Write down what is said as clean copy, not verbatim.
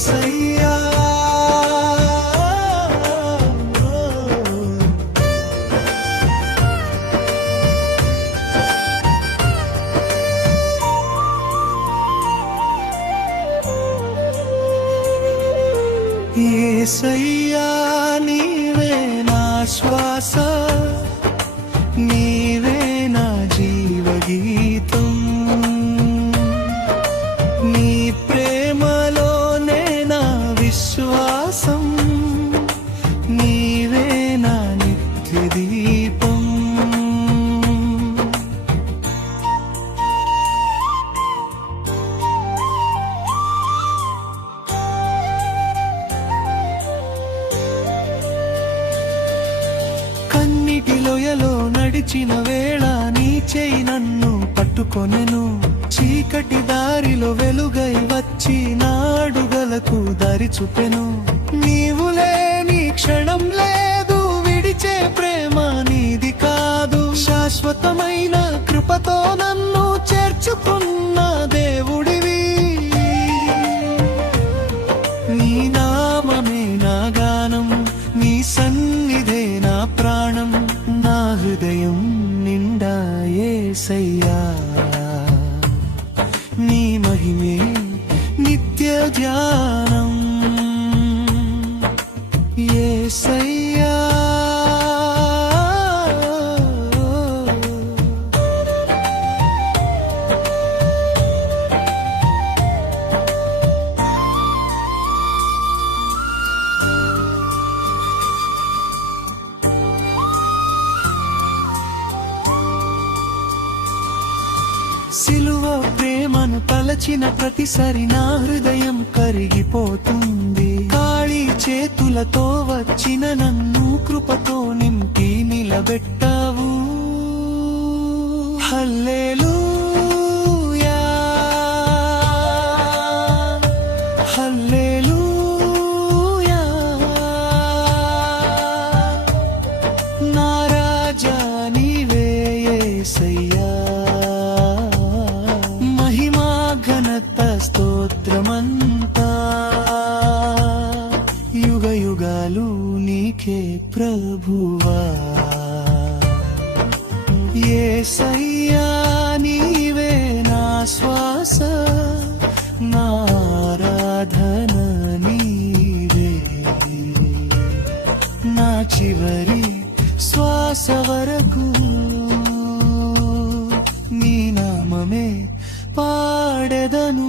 యేసయ్యా యేసయ్యా నీవే నా శ్వాస నీవే నా జీవగీతం నీ ప్రేమలోనే నా విశ్వాసం నీవే నా నిత్య దీపం కన్నిటి లోయలో నడిచిన వేళ నీ చేయి నన్ను పట్టుకొనెను చీకటి దారిలో వెలుగై వచ్చి నాడుగలకు దారి చూపెను నీవు లేని క్షణం లేదు విడిచే ప్రేమ నీది కాదు శాశ్వతమైన కృపతో నన్ను చేర్చుకున్న దేవుడివి నీ నామమే నా గానం నీ సన్నిధే నా ప్రాణం నా హృదయం నిండా యేసయ్యా నీ మహిమే నిత్య ధ్యానం యేసయ్యా సిలువ ప్రేమను తలచిన ప్రతిసారి నా హృదయం కరిగిపోతుంది ఖాళీ చేతులతో వచ్చిన నన్ను కృపతో నింపి నిలబెట్టావు హల్లెలూయా హల్లెలూయా నా రాజా నీవే యేసయ్యా ఘనత స్తోత్రమంతా యుగ యుగాలు నీకే ప్రభువా యేసయ్యా నీవే నా శ్వాస నా ఆరాధన నీవే నా చివరి శ్వాస వరకు నీ నామమే పాడెదను